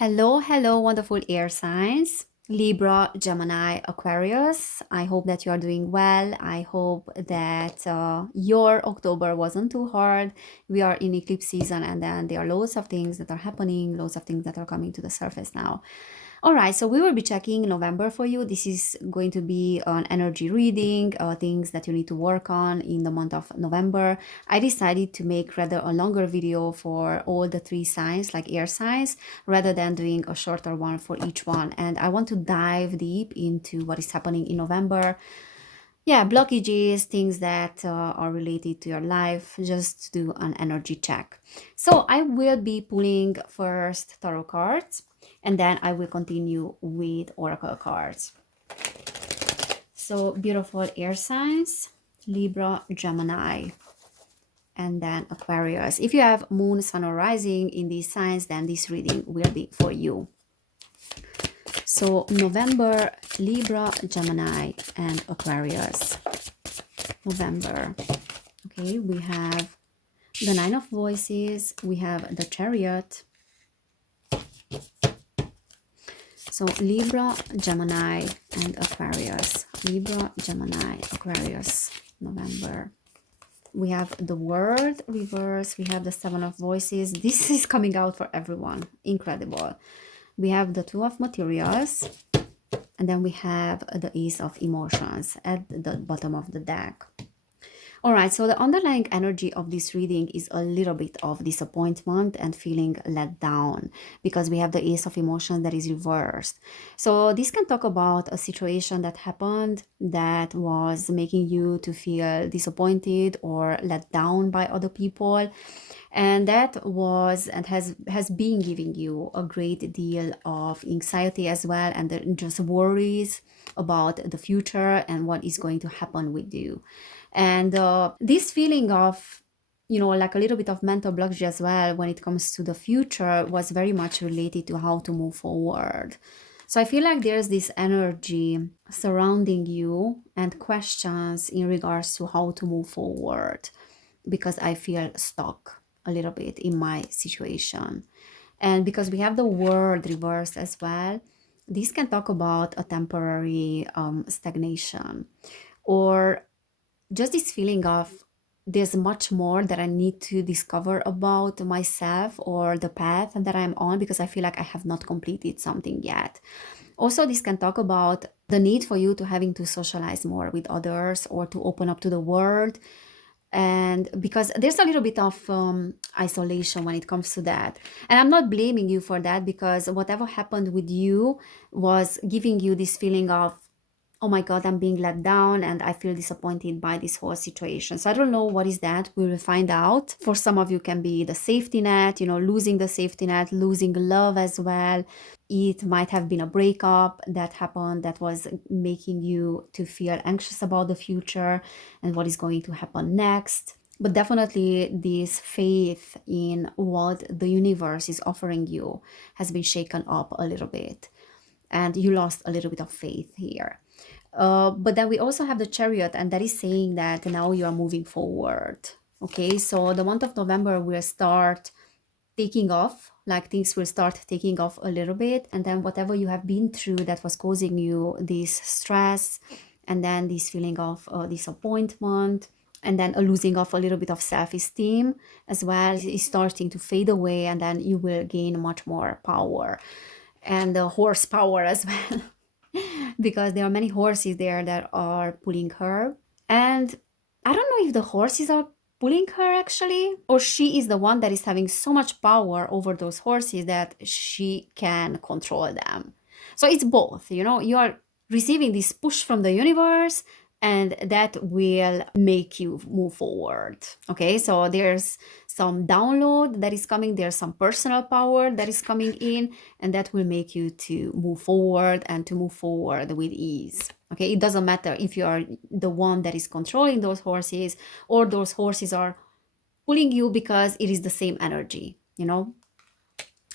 Hello, wonderful air signs. Libra, Gemini, Aquarius. I hope that you are doing well. I hope that your October wasn't too hard. We are in eclipse season, and then there are loads of things that are happening, loads of things that are coming to the surface now. All right, so we will be checking November for you. This is going to be an energy reading, things that you need to work on in the month of November. I decided to make rather a longer video for all the three signs, like air signs, rather than doing a shorter one for each one. And I want to dive deep into what is happening in November. Yeah, blockages, things that are related to your life, just do an energy check. So I will be pulling first tarot cards, and then I will continue with oracle cards. So beautiful air signs, Libra, Gemini, and then Aquarius. If you have moon, sun, or rising in these signs, then this reading will be for you. So November, Libra, Gemini, and Aquarius. November. Okay, we have the Nine of Voices, we have the Chariot. So Libra, Gemini, and Aquarius. Libra, Gemini, Aquarius, November. We have the World reverse, we have the Seven of Voices. This is coming out for everyone. Incredible. We have the Two of Materials, and then we have the Ace of Emotions at the bottom of the deck. All right, so the underlying energy of this reading is a little bit of disappointment and feeling let down because we have the Ace of Emotions that is reversed. So this can talk about a situation that happened that was making you to feel disappointed or let down by other people. And that was and has been giving you a great deal of anxiety as well, and just worries about the future and what is going to happen with you. And this feeling of, like a little bit of mental blockage as well when it comes to the future was very much related to how to move forward. So I feel like there's this energy surrounding you and questions in regards to how to move forward because I feel stuck a little bit in my situation. And because we have the World reversed as well, this can talk about a temporary stagnation or just this feeling of there's much more that I need to discover about myself or the path that I'm on because I feel like I have not completed something yet. Also, this can talk about the need for you to having to socialize more with others or to open up to the world. And because there's a little bit of isolation when it comes to that. And I'm not blaming you for that because whatever happened with you was giving you this feeling of, oh my God, I'm being let down and I feel disappointed by this whole situation. So I don't know what is that. We will find out. For some of you can be the safety net, losing the safety net, losing love as well. It might have been a breakup that happened that was making you to feel anxious about the future and what is going to happen next. But definitely this faith in what the universe is offering you has been shaken up a little bit. And you lost a little bit of faith here. But then we also have the Chariot, and that is saying that now you are moving forward. Okay, so the month of November will start taking off, like things will start taking off a little bit, and then whatever you have been through that was causing you this stress, and then this feeling of disappointment, and then a losing of a little bit of self-esteem as well is starting to fade away, and then you will gain much more power and horsepower as well. Because there are many horses there that are pulling her. And I don't know if the horses are pulling her actually, or she is the one that is having so much power over those horses that she can control them. So it's both, you are receiving this push from the universe and that will make you move forward. Okay, so there's some download that is coming, there's some personal power that is coming in, and that will make you to move forward and to move forward with ease. Okay, it doesn't matter if you are the one that is controlling those horses or those horses are pulling you because it is the same energy.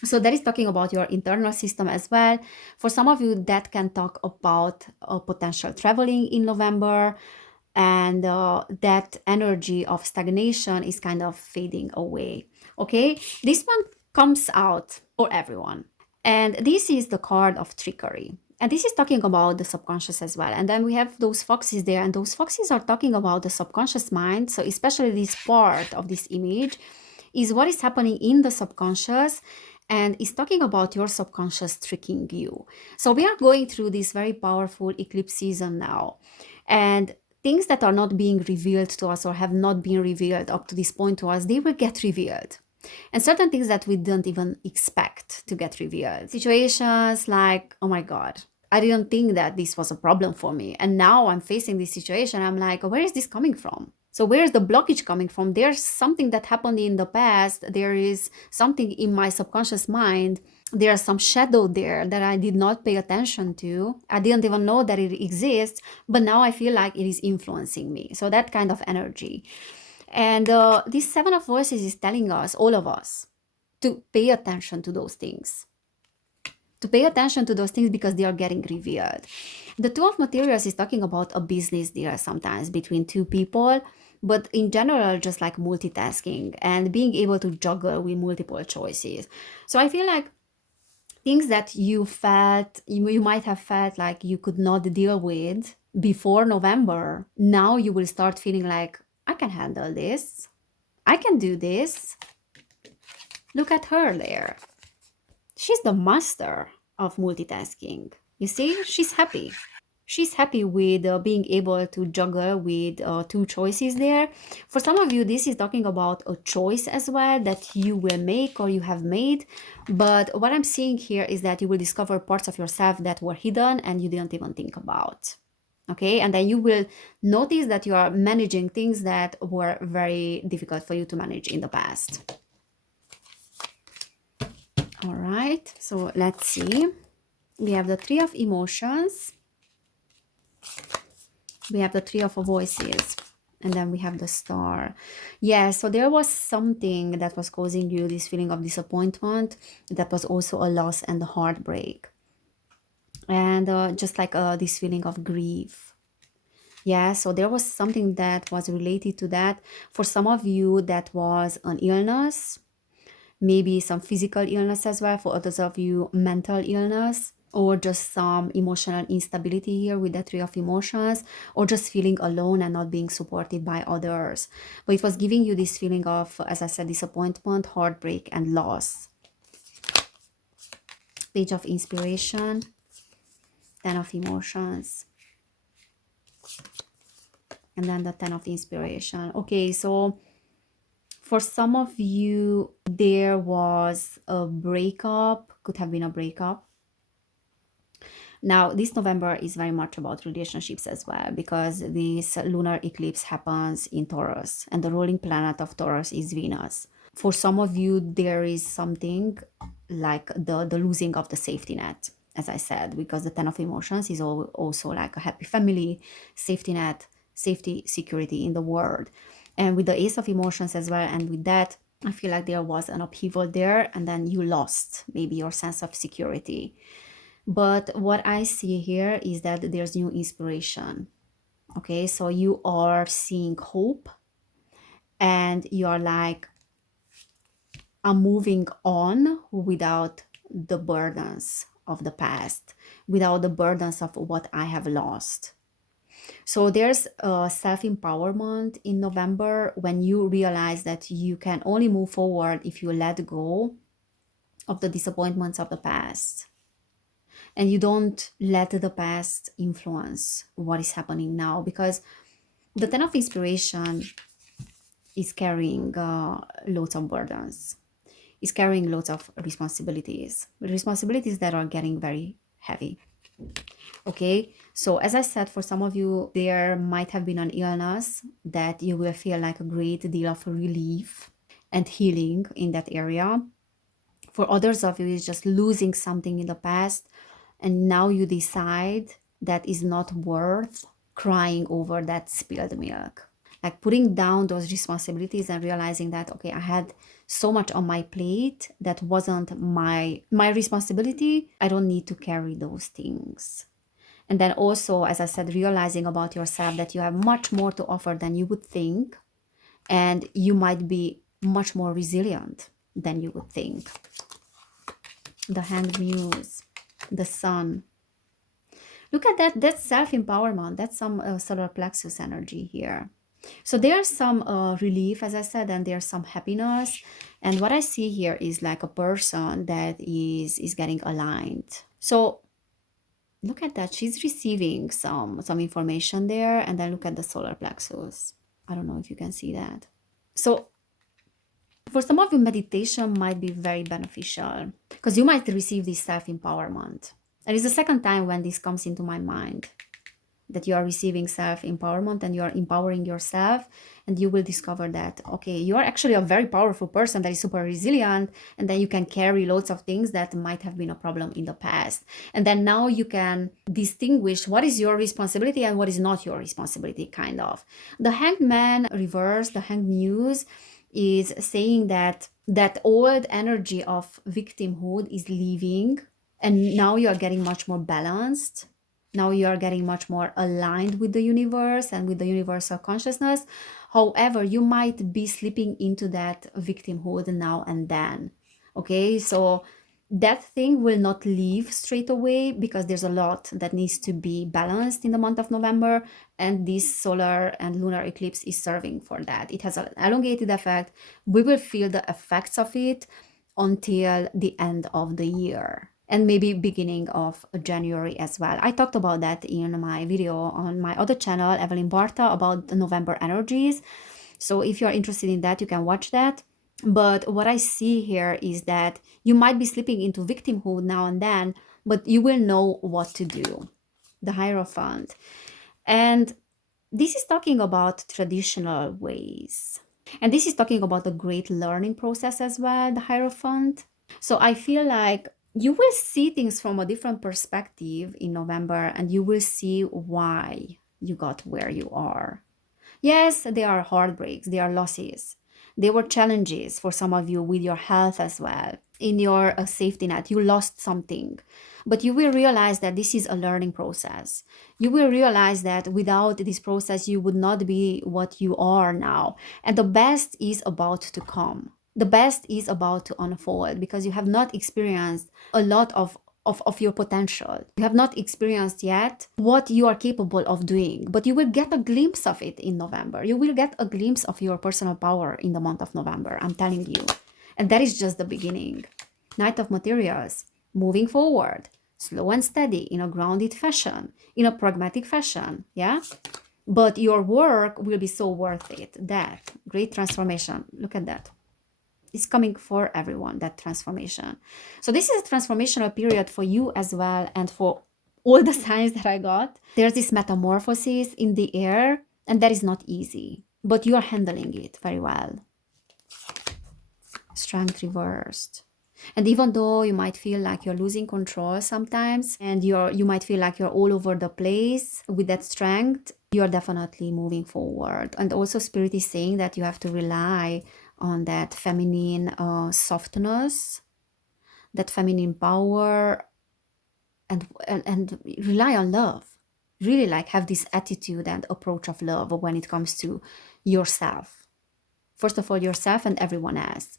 So that is talking about your internal system as well. For some of you, that can talk about potential traveling in November, and that energy of stagnation is kind of fading away. Okay, this one comes out for everyone. And this is the card of trickery. And this is talking about the subconscious as well. And then we have those foxes there, and those foxes are talking about the subconscious mind. So especially this part of this image is what is happening in the subconscious, and is talking about your subconscious tricking you. So we are going through this very powerful eclipse season now. And things that are not being revealed to us or have not been revealed up to this point to us, they will get revealed. And certain things that we didn't even expect to get revealed. Situations like, oh my God, I didn't think that this was a problem for me. And now I'm facing this situation. I'm like, where is this coming from? So where is the blockage coming from? There's something that happened in the past. There is something in my subconscious mind. There's some shadow there that I did not pay attention to. I didn't even know that it exists, but now I feel like it is influencing me. So that kind of energy. And this Seven of Voices is telling us, all of us, to pay attention to those things. To pay attention to those things because they are getting revealed. The Two of Materials is talking about a business deal sometimes between two people, but in general, just like multitasking and being able to juggle with multiple choices. So I feel like things that you felt, you might have felt like you could not deal with before November, now you will start feeling like, I can handle this. I can do this. Look at her there. She's the master of multitasking. You see, she's happy. She's happy with being able to juggle with two choices there. For some of you, this is talking about a choice as well that you will make or you have made. But what I'm seeing here is that you will discover parts of yourself that were hidden and you didn't even think about. Okay, and then you will notice that you are managing things that were very difficult for you to manage in the past. All right, so let's see. We have the Three of Emotions. We have the Three of Voices. And then we have the Star. Yeah, so there was something that was causing you this feeling of disappointment. That was also a loss and a heartbreak. And just like this feeling of grief. Yeah, so there was something that was related to that. For some of you, that was an illness, maybe some physical illness as well. For others of you, mental illness, or just some emotional instability here with the Three of Emotions, or just feeling alone and not being supported by others. But it was giving you this feeling of, as I said, disappointment, heartbreak, and loss. Page of Inspiration, Ten of Emotions, and then the Ten of Inspiration. Okay, so for some of you, there was a breakup, could have been a breakup. Now, this November is very much about relationships as well, because this lunar eclipse happens in Taurus, and the ruling planet of Taurus is Venus. For some of you, there is something like the losing of the safety net, as I said, because the Ten of Emotions is also like a happy family, safety net, safety, security in the world. And with the Ace of Emotions as well, and with that, I feel like there was an upheaval there, and then you lost maybe your sense of security. But what I see here is that there's new inspiration. Okay, so you are seeing hope, and you're like, I'm moving on without the burdens of the past, without the burdens of what I have lost. So there's a self-empowerment in November when you realize that you can only move forward if you let go of the disappointments of the past. And you don't let the past influence what is happening now, because the Ten of Inspiration is carrying loads of burdens, is carrying loads of responsibilities that are getting very heavy. Okay, so as I said, for some of you, there might have been an illness that you will feel like a great deal of relief and healing in that area. For others of you, it's just losing something in the past, and now you decide that is not worth crying over that spilled milk. Like putting down those responsibilities and realizing that, okay, I had so much on my plate that wasn't my responsibility. I don't need to carry those things. And then also, as I said, realizing about yourself that you have much more to offer than you would think, and you might be much more resilient than you would think. the Hanged Muse, the Sun. Look at that. That's self-empowerment. That's some solar plexus energy here. So there's some relief, as I said, and there's some happiness. And what I see here is like a person that is getting aligned. So look at that. She's receiving some information there. And then look at the solar plexus. I don't know if you can see that. So for some of you, meditation might be very beneficial because you might receive this self-empowerment. And it's the second time when this comes into my mind, that you are receiving self-empowerment and you are empowering yourself, and you will discover that, okay, you are actually a very powerful person that is super resilient, and then you can carry loads of things that might have been a problem in the past. And then now you can distinguish what is your responsibility and what is not your responsibility, kind of. The Hanged Man reverse, the Hanged Muse, is saying that that old energy of victimhood is leaving, and now you are getting much more balanced. Now you are getting much more aligned with the universe and with the universal consciousness. However, you might be slipping into that victimhood now and then. Okay, so that thing will not leave straight away because there's a lot that needs to be balanced in the month of November, and this solar and lunar eclipse is serving for that. It has an elongated effect. We will feel the effects of it until the end of the year, and maybe beginning of January as well. I talked about that in my video on my other channel, Evelin Barta, about the November energies. So if you're interested in that, you can watch that. But what I see here is that you might be slipping into victimhood now and then, but you will know what to do. The Hierophant. And this is talking about traditional ways. And this is talking about a great learning process as well, the Hierophant. So I feel like you will see things from a different perspective in November, and you will see why you got where you are. Yes, there are heartbreaks, there are losses. There were challenges for some of you with your health as well. In your safety net, you lost something. But you will realize that this is a learning process. You will realize that without this process, you would not be what you are now. And the best is about to come. The best is about to unfold because you have not experienced a lot of your potential. You have not experienced yet what you are capable of doing, but you will get a glimpse of it in November. You will get a glimpse of your personal power in the month of November, I'm telling you. And that is just the beginning. Knight of Materials, moving forward, slow and steady, in a grounded fashion, in a pragmatic fashion, yeah? But your work will be so worth it. That great transformation, look at that. It's coming for everyone, that transformation. So this is a transformational period for you as well, and for all the signs that I got. There's this metamorphosis in the air, and that is not easy, but you are handling it very well. Strength reversed. And even though you might feel like you're losing control sometimes, and you might feel like you're all over the place with that strength, you're definitely moving forward. And also Spirit is saying that you have to rely on that feminine softness, that feminine power, and rely on love. Really, like, have this attitude and approach of love when it comes to yourself. First of all, yourself and everyone else.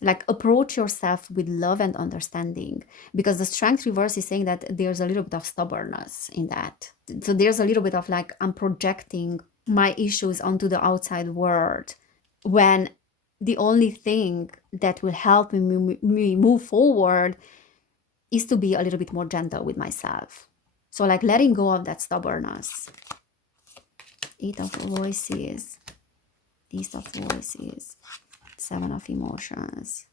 Like, approach yourself with love and understanding, because the strength reverse is saying that there's a little bit of stubbornness in that. So there's a little bit of like, I'm projecting my issues onto the outside world, when the only thing that will help me move forward is to be a little bit more gentle with myself. So like, letting go of that stubbornness. Eight of Voices, Ace of Voices, Seven of Emotions.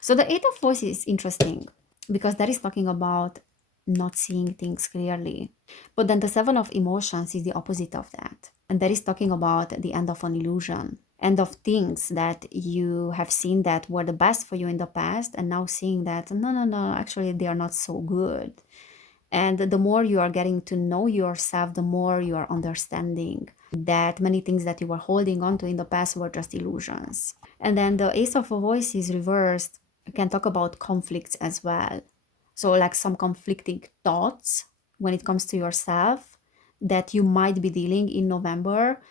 So the Eight of Voices is interesting because that is talking about not seeing things clearly. But then the Seven of Emotions is the opposite of that. And that is talking about the end of an illusion, end of things that you have seen that were the best for you in the past, and now seeing that, no, actually they are not so good. And the more you are getting to know yourself, the more you are understanding that many things that you were holding on to in the past were just illusions. And then the Ace of Voices reversed can talk about conflicts as well. So like some conflicting thoughts when it comes to yourself that you might be dealing in November,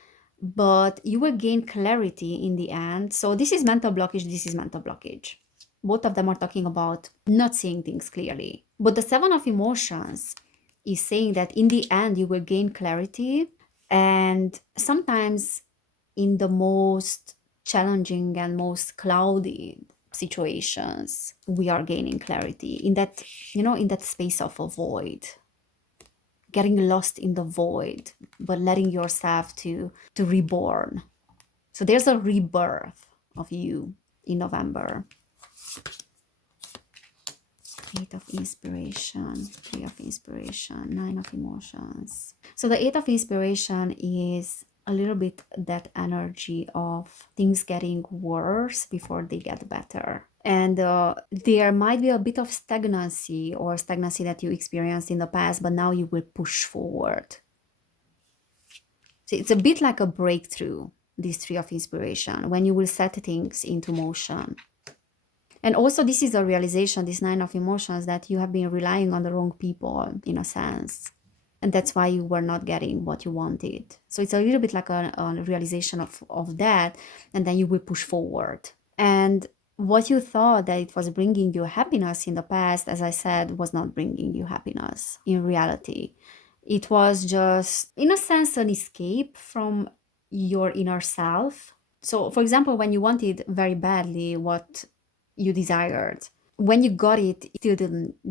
but you will gain clarity in the end. So this is mental blockage, this is mental blockage. Both of them are talking about not seeing things clearly. But the Seven of Emotions is saying that in the end, you will gain clarity. And sometimes in the most challenging and most cloudy situations, we are gaining clarity in that, in that space of a void, getting lost in the void, but letting yourself to reborn. So there's a rebirth of you in November. Eight of Inspiration, Three of Inspiration, Nine of Emotions. So the Eight of Inspiration is a little bit that energy of things getting worse before they get better. And there might be a bit of stagnancy that you experienced in the past, but now you will push forward. So it's a bit like a breakthrough, this Three of Inspiration, when you will set things into motion. And also this is a realization, this Nine of Emotions, that you have been relying on the wrong people in a sense. And that's why you were not getting what you wanted. So it's a little bit like a realization of that, and then you will push forward. And what you thought that it was bringing you happiness in the past, as I said, was not bringing you happiness in reality. It was just, in a sense, an escape from your inner self. So, for example, when you wanted very badly what you desired, when you got it, it still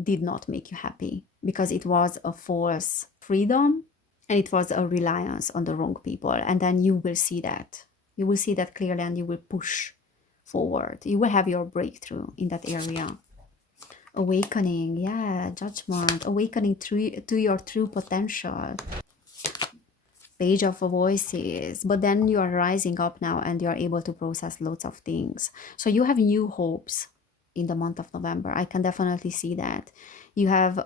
did not make you happy because it was a false freedom and it was a reliance on the wrong people. And then you will see that. You will see that clearly and you will push forward. You will have your breakthrough in that area. Awakening, yeah, Judgment, awakening to your true potential. Page of Voices, but then you are rising up now and you are able to process lots of things. So you have new hopes in the month of November. I can definitely see that. You have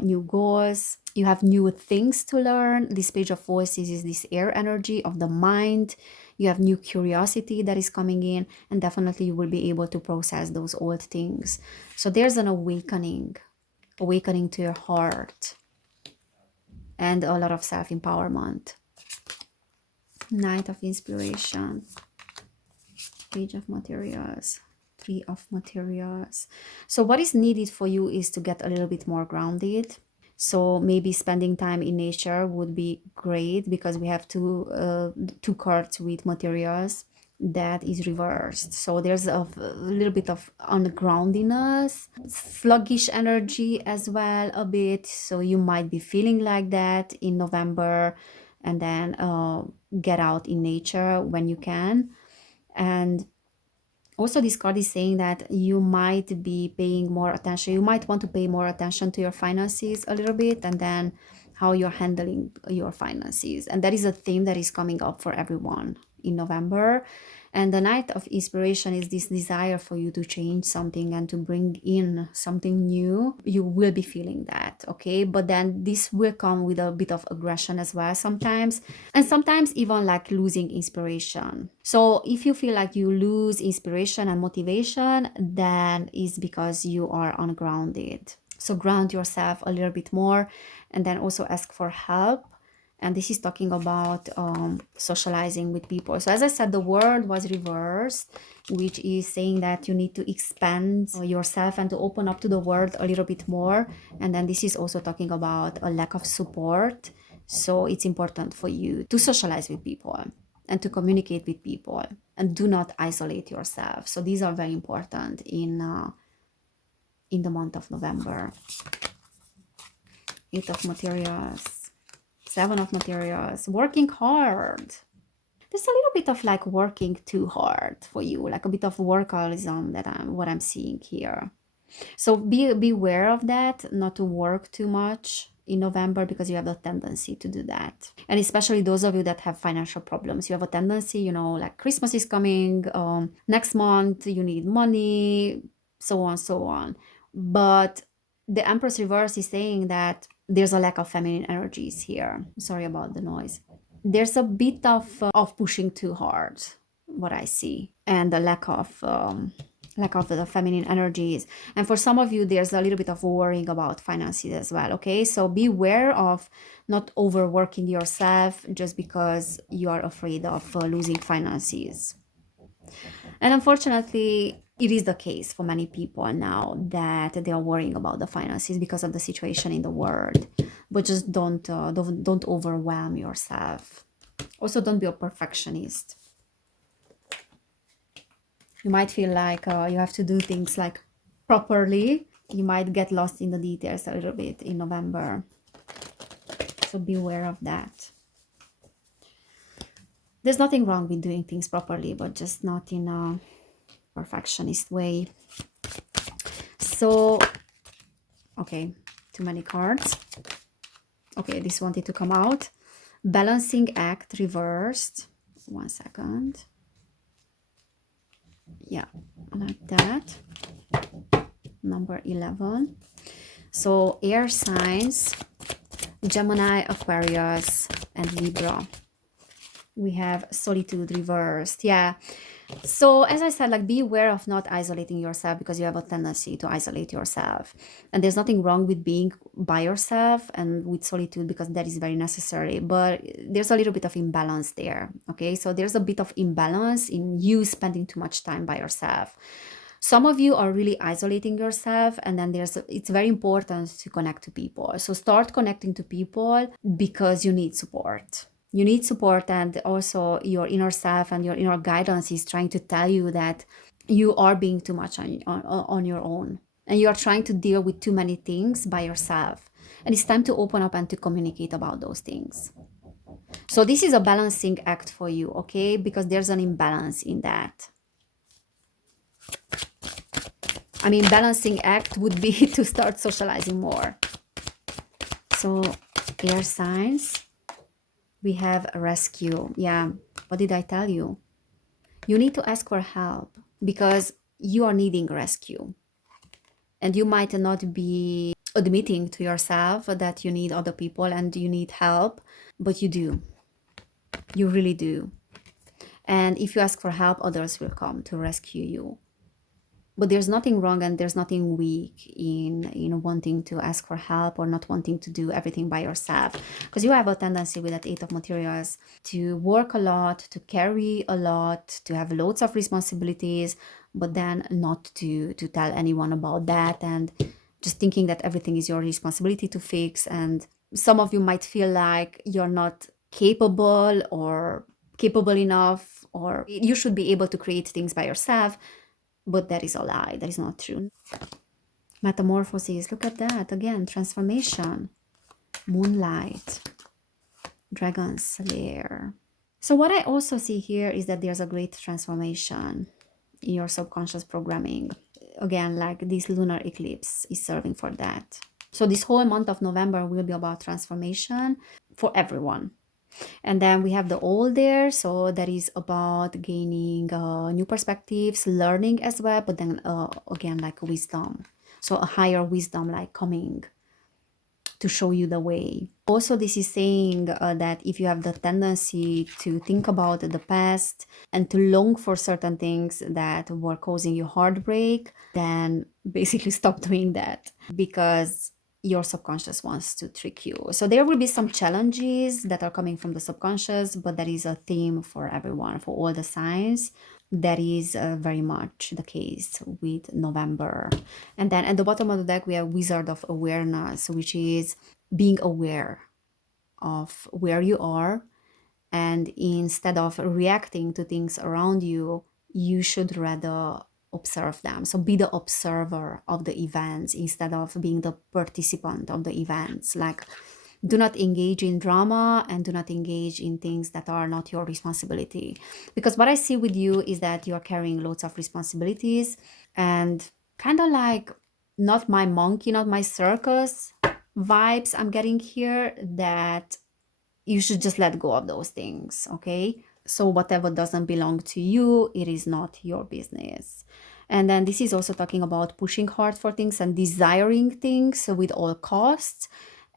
new goals, you have new things to learn. This Page of Voices is this air energy of the mind. You have new curiosity that is coming in, and definitely you will be able to process those old things. So there's an awakening to your heart and a lot of self-empowerment. Knight of Inspiration, Page of Materials, Three of Materials. So what is needed for you is to get a little bit more grounded. So maybe spending time in nature would be great, because we have two cards with materials that is reversed. So there's a little bit of ungroundedness, sluggish energy as well a bit. So you might be feeling like that in November, and then get out in nature when you can. And also this card is saying that you might be paying more attention. You might want to pay more attention to your finances a little bit, and then how you're handling your finances. And that is a theme that is coming up for everyone in November. And the Knight of Inspiration is this desire for you to change something and to bring in something new. You will be feeling that, okay? But then this will come with a bit of aggression as well sometimes. And sometimes even like losing inspiration. So if you feel like you lose inspiration and motivation, then it's because you are ungrounded. So ground yourself a little bit more, and then also ask for help. And this is talking about socializing with people. So as I said, the word was reversed, which is saying that you need to expand yourself and to open up to the world a little bit more. And then this is also talking about a lack of support. So it's important for you to socialize with people and to communicate with people, and do not isolate yourself. So these are very important in the month of November. Eight of Materials. Seven of Materials, working hard. There's a little bit of like working too hard for you, like a bit of workaholism what I'm seeing here. So be aware of that, not to work too much in November, because you have the tendency to do that. And especially those of you that have financial problems, you have a tendency, like Christmas is coming, next month you need money, so on. But the Empress reverse is saying that there's a lack of feminine energies here. Sorry about the noise. There's a bit of pushing too hard, what I see, and the lack of the feminine energies. And for some of you, there's a little bit of worrying about finances as well, okay? So be aware of not overworking yourself just because you are afraid of losing finances. And unfortunately, it is the case for many people now that they are worrying about the finances because of the situation in the world. But just don't overwhelm yourself. Also, don't be a perfectionist. You might feel like you have to do things like properly. You might get lost in the details a little bit in November. So be aware of that. There's nothing wrong with doing things properly, but just not in a perfectionist way. So, okay, too many cards. Okay, this wanted to come out. Balancing act reversed. 1 second. Yeah, like that. Number 11. So air signs, Gemini, Aquarius, and Libra. We have solitude reversed. Yeah. So as I said, like, be aware of not isolating yourself, because you have a tendency to isolate yourself. And there's nothing wrong with being by yourself and with solitude, because that is very necessary. But there's a little bit of imbalance there. Okay. So there's a bit of imbalance in you spending too much time by yourself. Some of you are really isolating yourself, and then it's very important to connect to people. So start connecting to people because you need support. You need support, and also your inner self and your inner guidance is trying to tell you that you are being too much on your own, and you are trying to deal with too many things by yourself. And it's time to open up and to communicate about those things. So this is a balancing act for you, okay? Because there's an imbalance in that. I mean, balancing act would be to start socializing more. So, air signs, we have rescue. Yeah, what did I tell you? You need to ask for help because you are needing rescue. And you might not be admitting to yourself that you need other people and you need help, but you do. You really do. And if you ask for help, others will come to rescue you. But there's nothing wrong and there's nothing weak in wanting to ask for help or not wanting to do everything by yourself, because you have a tendency with that 8 of materials to work a lot, to carry a lot, to have loads of responsibilities, but then not to tell anyone about that, and just thinking that everything is your responsibility to fix. And some of you might feel like you're not capable or capable enough, or you should be able to create things by yourself. But that is a lie. That is not true. Metamorphosis. Look at that. Again, transformation. Moonlight. Dragon's lair. So what I also see here is that there's a great transformation in your subconscious programming. Again, like this lunar eclipse is serving for that. So this whole month of November will be about transformation for everyone. And then we have the old there, so that is about gaining new perspectives, learning as well, but then again, like wisdom. So a higher wisdom like coming to show you the way. Also, this is saying that if you have the tendency to think about the past and to long for certain things that were causing you heartbreak, then basically stop doing that, because your subconscious wants to trick you. So there will be some challenges that are coming from the subconscious, but that is a theme for everyone, for all the signs. That is very much the case with November. And then at the bottom of the deck, we have Wizard of Awareness, which is being aware of where you are. And instead of reacting to things around you, you should rather observe them. So be the observer of the events instead of being the participant of the events. Like, do not engage in drama and do not engage in things that are not your responsibility. Because what I see with you is that you're carrying loads of responsibilities and kind of like not my monkey, not my circus vibes I'm getting here, that you should just let go of those things, okay? So whatever doesn't belong to you, it is not your business. And then this is also talking about pushing hard for things and desiring things with all costs.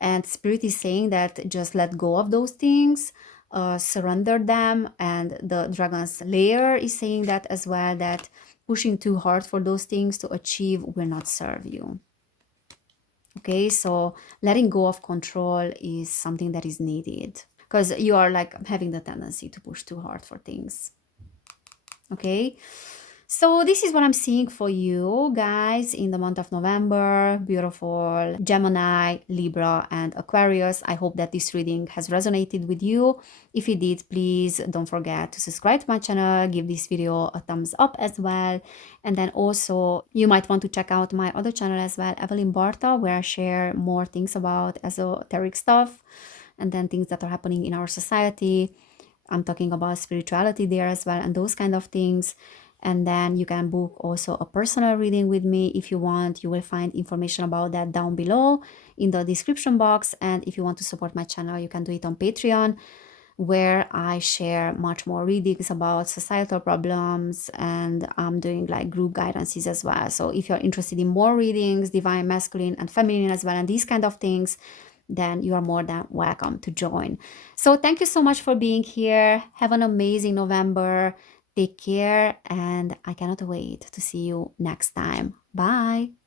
And Spirit is saying that just let go of those things, surrender them. And the Dragon's Lair is saying that as well, that pushing too hard for those things to achieve will not serve you. Okay, so letting go of control is something that is needed, because you are like having the tendency to push too hard for things. Okay, So this is what I'm seeing for you guys in the month of November. Beautiful Gemini, Libra, and Aquarius. I hope that this reading has resonated with you. If it did, please don't forget to subscribe to my channel, give this video a thumbs up as well. And then also you might want to check out my other channel as well, Evelyn Barta, where I share more things about esoteric stuff and then things that are happening in our society. I'm talking about spirituality there as well and those kind of things. And then you can book also a personal reading with me if you want. You will find information about that down below in the description box. And if you want to support my channel, you can do it on Patreon, where I share much more readings about societal problems, and I'm doing like group guidances as well. So if you're interested in more readings, divine masculine and feminine as well, and these kind of things, then you are more than welcome to join. So thank you so much for being here. Have an amazing November. Take care, and I cannot wait to see you next time. Bye.